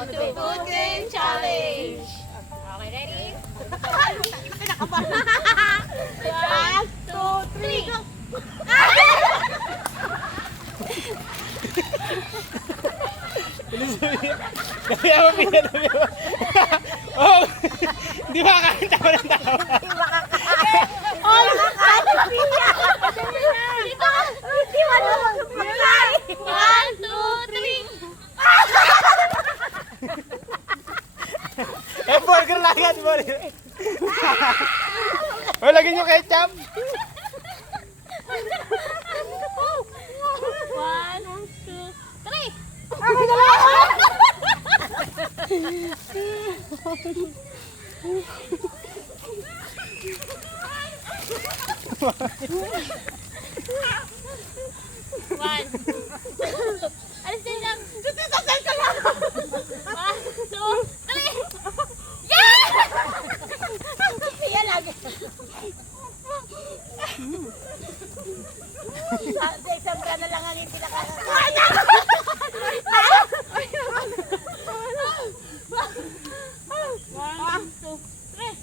Putin challenge. Okay, ready? 1, 2, 3, go! Kaya mo pinanabi mo. Oh, hindi makakanta ko ng tao. Oh, nakakatabi niya! Hindi mo naman mag-apply! 1, 2, 3! Burger lang yan, burger. Oh, lagyan nyo ketchup. 1, 2, 3! Okay na lang! One. Alis din lang. Sasal ka lang. 1, 2, 3. Yeah! Siya lagi. Sa isang na lang ang hindi nakakakain. One, two, three.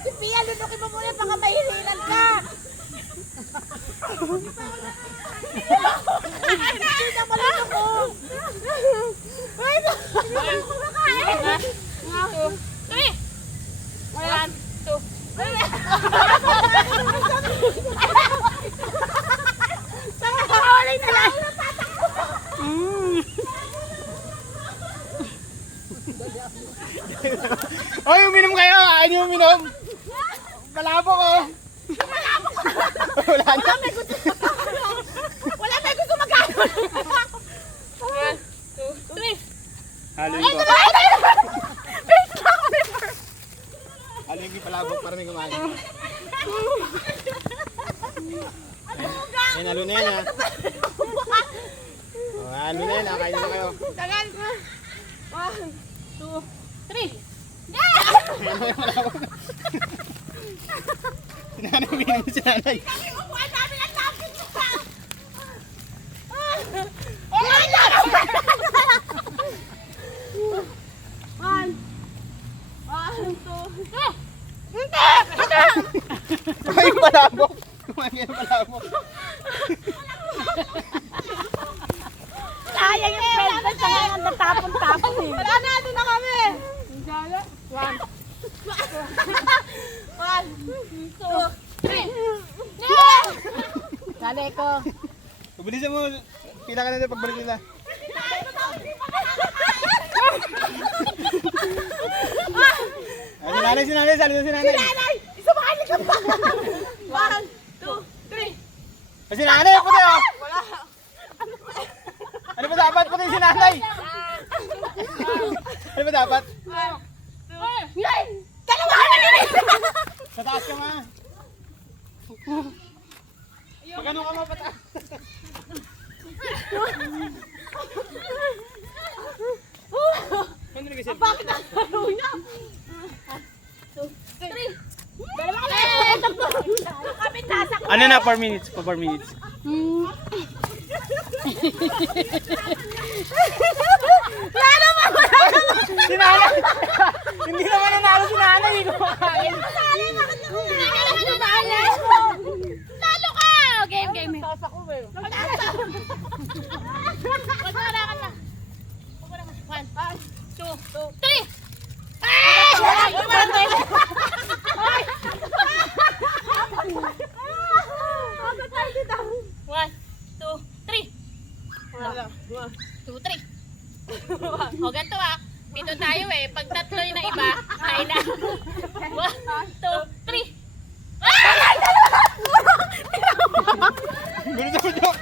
Si Pia, lunukin mo muna baka mahihililan ka. Hindi na malunok ko. Three. 1, 2, 3. Saka nakawalay na lang. Oy, uminom kayo. Ayaw nyo uminom. Malabo ko. Wala na. Wala may gusto magkano. 1, 2, 3. Haluin ko. Haluin ko yung palabok para may kumain. Ayun, halo na yan ha. Oh, halo na yan ha. Kain na kayo. Tagal ka. 1, 2, 3. Sinanay, uminom si nanay. Ang dami ng napkin mo pa. One, 2, 3. Ay, yung palabok. Kumain ka yung palabok. Sayang yung friend sa mga natapon-tapon eh. Wala na, doon na kami. One. 1, 2, 3. Dali ko. Pabilisan mo. Pila ka na doon pagbalik nila. Ay, si nanay. Sali na si nanay. Nanay! Isumali ka pa! 1, 2, 3. Ay, si nanay. Ako tayo. Ano ba dapat? Pati si nanay. Ano ba dapat? 1, 2, 3. Dalawa na nila! Sa taas ka nga. Pag ano ka mapataas. Bakit ang laro niya? 1, 2, 3. Dalawa kami! Kami nasa ko! Ano na, 4 minutes? 4 minutes. Lalo mo! Si nanay! Hindi naman nanalo si nanay. Hindi kumakain. Lalo ka! Game. Tasa ko eh. Magkara ka na. 1, 2, 3. One, two, three. 2, 3. O, ganito ah. Dito tayo eh. Pag tatlo yung na iba, kain na. 1, 2, 3. Gulo sa video.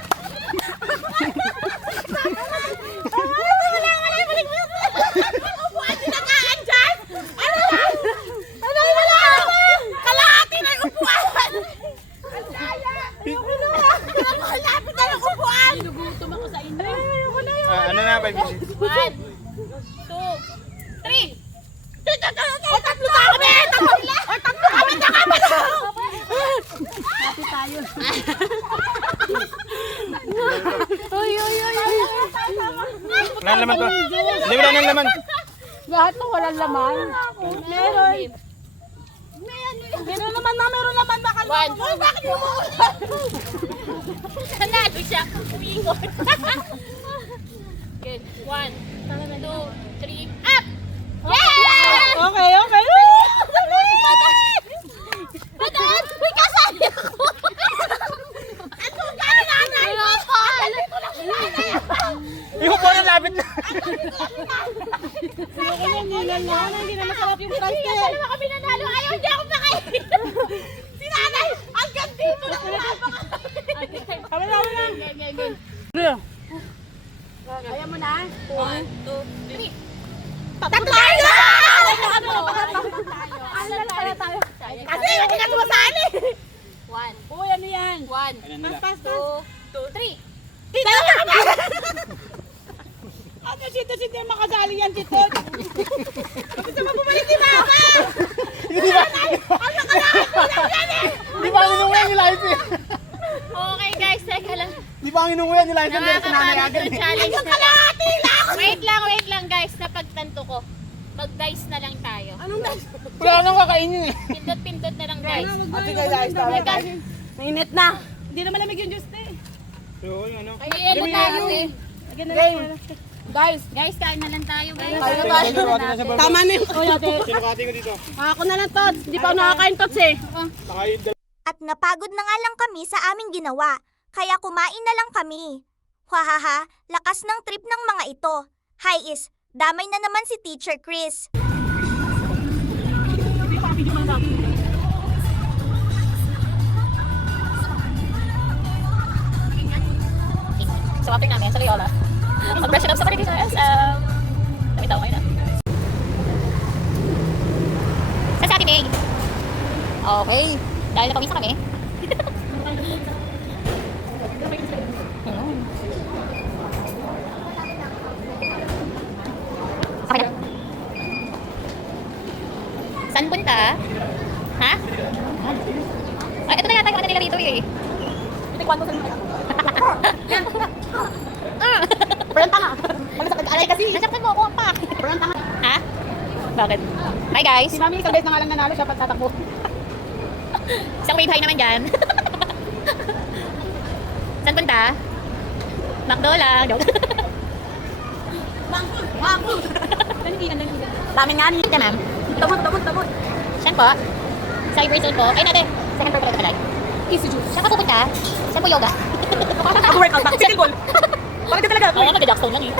Upuan tinakaan dyan! Ano wala? Kalahati na yung upuan! Ang daya! Ayoko na! Pinakalapit na yung upuan! Ginugutom ako sa inyo. Ayoko na yun! Ano na, 5 minutes? 1, 2, 3. O, tatlo na kami! Tatlo kami! Tatlo kami! tayo. Wala naman to. Hindi, wala nang laman. Lahat to walang laman. Meron. Meron naman na, meron naman na. One. Oh, bakit mo mo? Nanalo siya. Umingot. Good. 1, 2, 3, up! Yeah! Okay, okay. Bataan! May kasali ako! Ano gano'n nanay? Kasali ko lang si nanay! Yung po na lapit na. Hindi na masarap yung price eh. Hindi kami nanalo. Ayaw, hindi ako nakain. Si nanay, hanggang dito lang napakain. Kami lang. Kaya mo na? 1, 2, 3. Tatlo tayo! Kasi hindi ka sumasali. 1. Uy, ano yan? 1, 2, 3. Tita! Ano sito makasali yan sito? Gusto mo bumalik ni Mama? Hindi ba? Ano ka lang? Hindi ba ang inuwi ni Life eh? Okay guys, teka lang. Di ba ang inuwi ni Life yung dahil sinanayagan eh? Challenge na lang. Kalahati lang! Wait lang guys, napagtanto ko. Mag-dice na lang tayo. Anong dahil? Wala nang kakainin eh. Pindot-pindot na lang guys. Sige guys, tama tayo. Mainit na. Hindi na malamig yung juice eh. So, ano? Ay, ano tayo eh. Guys, Guys, kain na lang tayo guys. tayo tayo. Tama na yung Sinukati ko dito. Ako na lang, Tots. Hindi pa ako nakakain, Tots eh. Saka yung At napagod na nga lang kami sa aming ginawa, kaya kumain na lang kami. Hahaha, lakas ng trip ng mga ito. Hi is, damay na naman si Teacher Chris. So after namin, sa Loyola, mag-brush it up sa Party sa SM. Kami tao ngayon na. Sa Saturday. Okay. Dahil napawisa kami. Okay na. Saan punta? Ha? Ay, ito na yata yung ano nila dito eh. Parang tanga. Mag-alay kasi. Nasaktan mo ako, ang pak. Parang tanga. Ha? Bakit? Hi guys. Si Mami isang beses na nga lang nanalo siya pag tatakbo. Isang wave high naman dyan. Saan punta? McDo lang. Joke. Mangkul! Dami nga niya. Ito ma'am. Tabot. Saan po? Sa Iberson po. Ay natin. Second floor pala ito Easy juice. Saan ka pupunta? Saan po yoga? Ako-workout back. Chicken ball. Bakit ka talaga? Oo nga, mag-jackstone lang eh.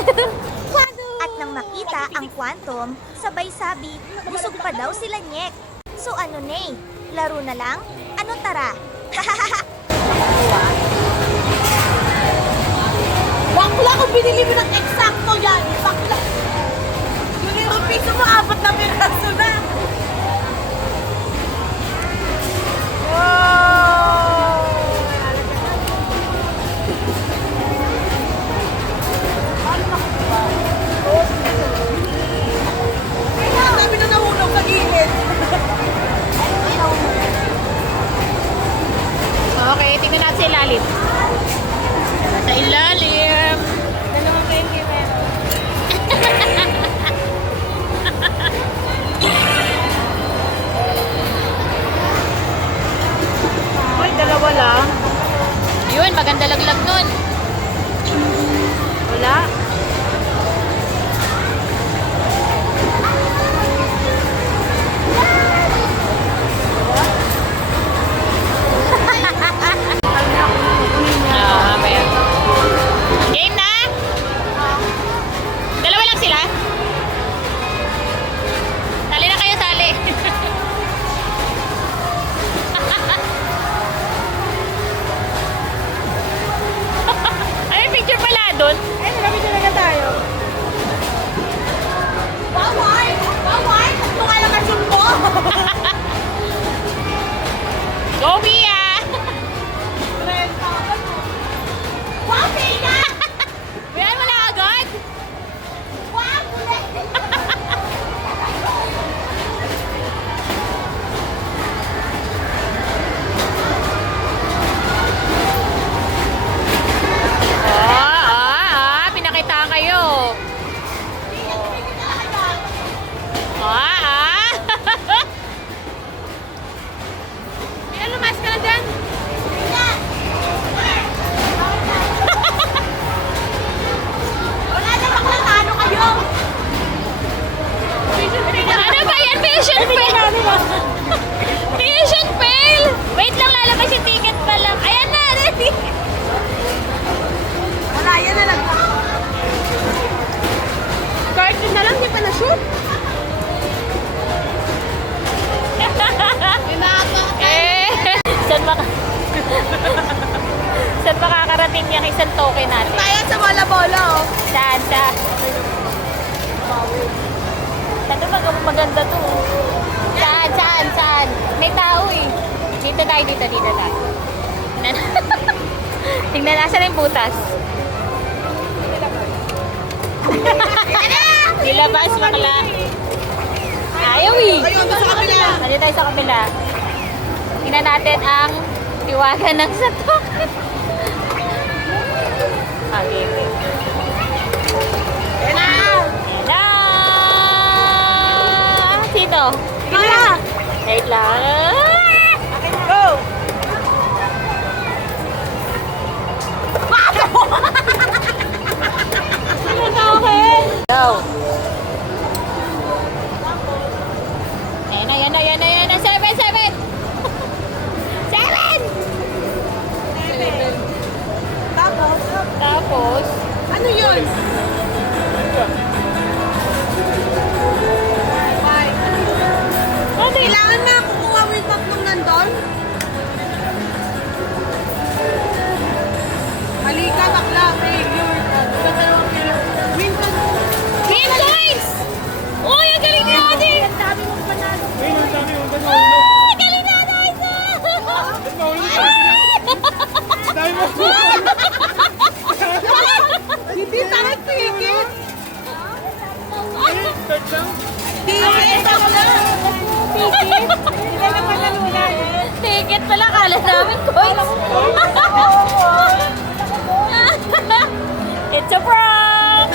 At nang makita ang Quantum, sabay sabi, busog pa daw sila Nyek. So ano Nay? Laro na lang? Ano tara? Bakla kung binili mo ng eksakto yan. Bakla. Yung limang piso mo, 4 na piraso na. Sabi na nahulog sa gilid. Okay, tingnan natin sa ilalim. Sa ilalim. Dalawang 20 pesos. Ay, dalawa lang. Yun, maganda laglag nun. Wala. Mamaya. Game na? Dalawa lang sila? Sali na kayo, sali. Ay, may picture pala doon. Ay, marami dyan bola, oh. Saan? Ito maganda to. Saan? May tao eh. Dito tayo. Tingnan nasa yung butas. Nilabas, bakla. Ayaw eh. Ayun, sa kabila. Ano tayo sa kabila? Tingnan natin ang tiwagan ng satok. Okay. Hello! Sino? Wait lang. Go! Go! Yan na. 7! 7! Tapos, Ano yun? ano yun? Kailangan na kukuha with tatlong nandun? Halika, bakla. Failure. Minsan. Green coins! Uy, ang galing ni Ate! Ayun, ang dami yung ganun. Ah, galing na Ate! Ang dami mo. Hindi tayo ticket. Third lang. Ticket bakla. Hindi naman nalunan. Ticket pala, kala namin coins. It's a prank!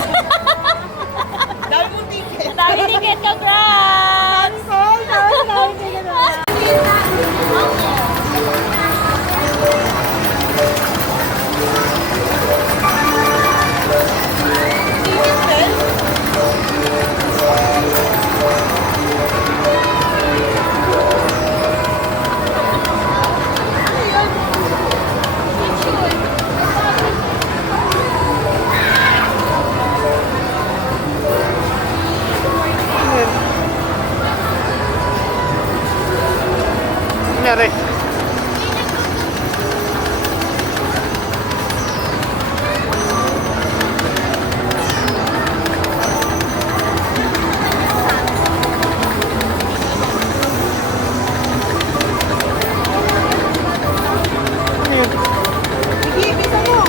Dami mong ticket. Dami ticket, congrats! Nangyari. Ano yun? Sige, bisa mo.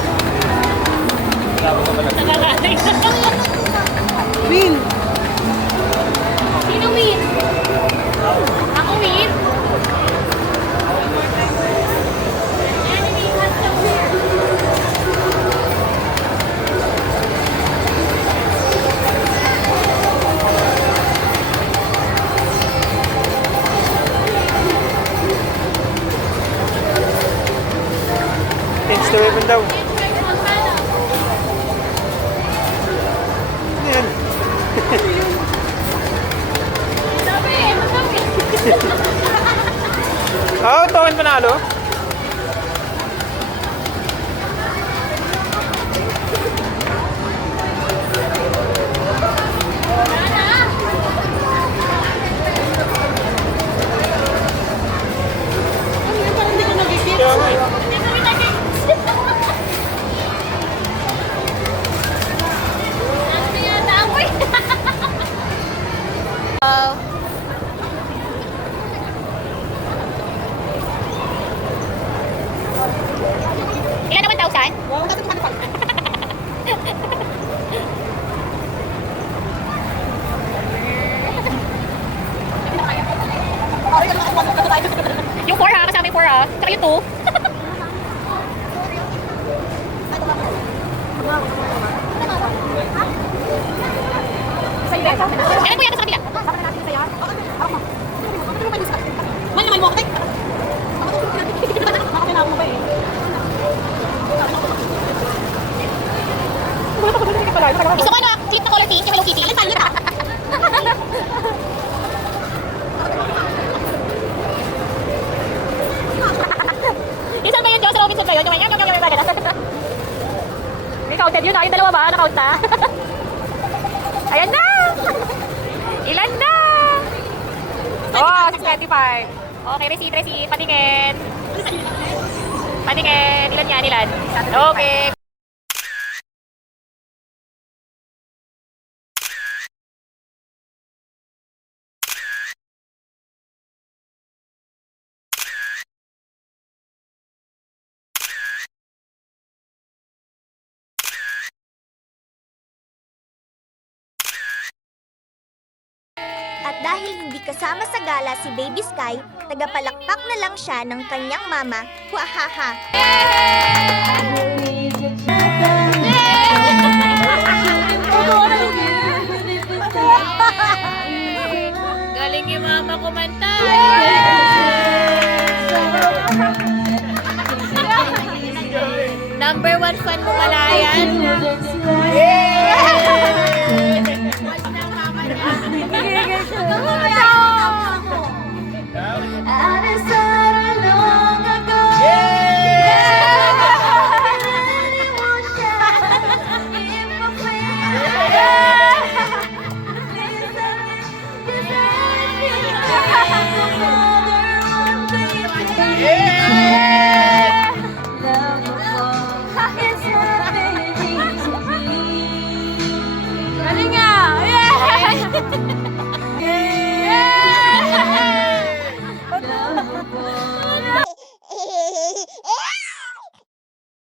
Nakakating. Win. Sino win? Ako win? Change the weapon daw. Ano yan? Oo, ito ang panalo. Parang hindi ko nagigit. Kaya nga eh. Ilan naman 1,000? Wow, dapat naman pa. Yung 4 ha, kasama yung 4 ha. Tsaka yung 2. Kailan po yan sa kabila? Man naman mo ako, tay. Makakailangan mo ba eh? Gusto ko ano, clip na color pink, yung Hello Kitty. Alam tayo nila. Minsan ba yun, Diyos? Sa Robinson kayo? Yung may counted yun, yung dalawa ba? Na-count na? Ayan na! Ilan na? Oh, 625. Okay, receipt. Patingin. Patingin. Ilan yan, ilan? Okay. At dahil hindi kasama sa gala si Baby Sky, tagapalakpak na lang siya ng kanyang mama. Wahaha! Galing yung mama kumanta. Number 1 fan mo pala yan. Galing nga! Yeah!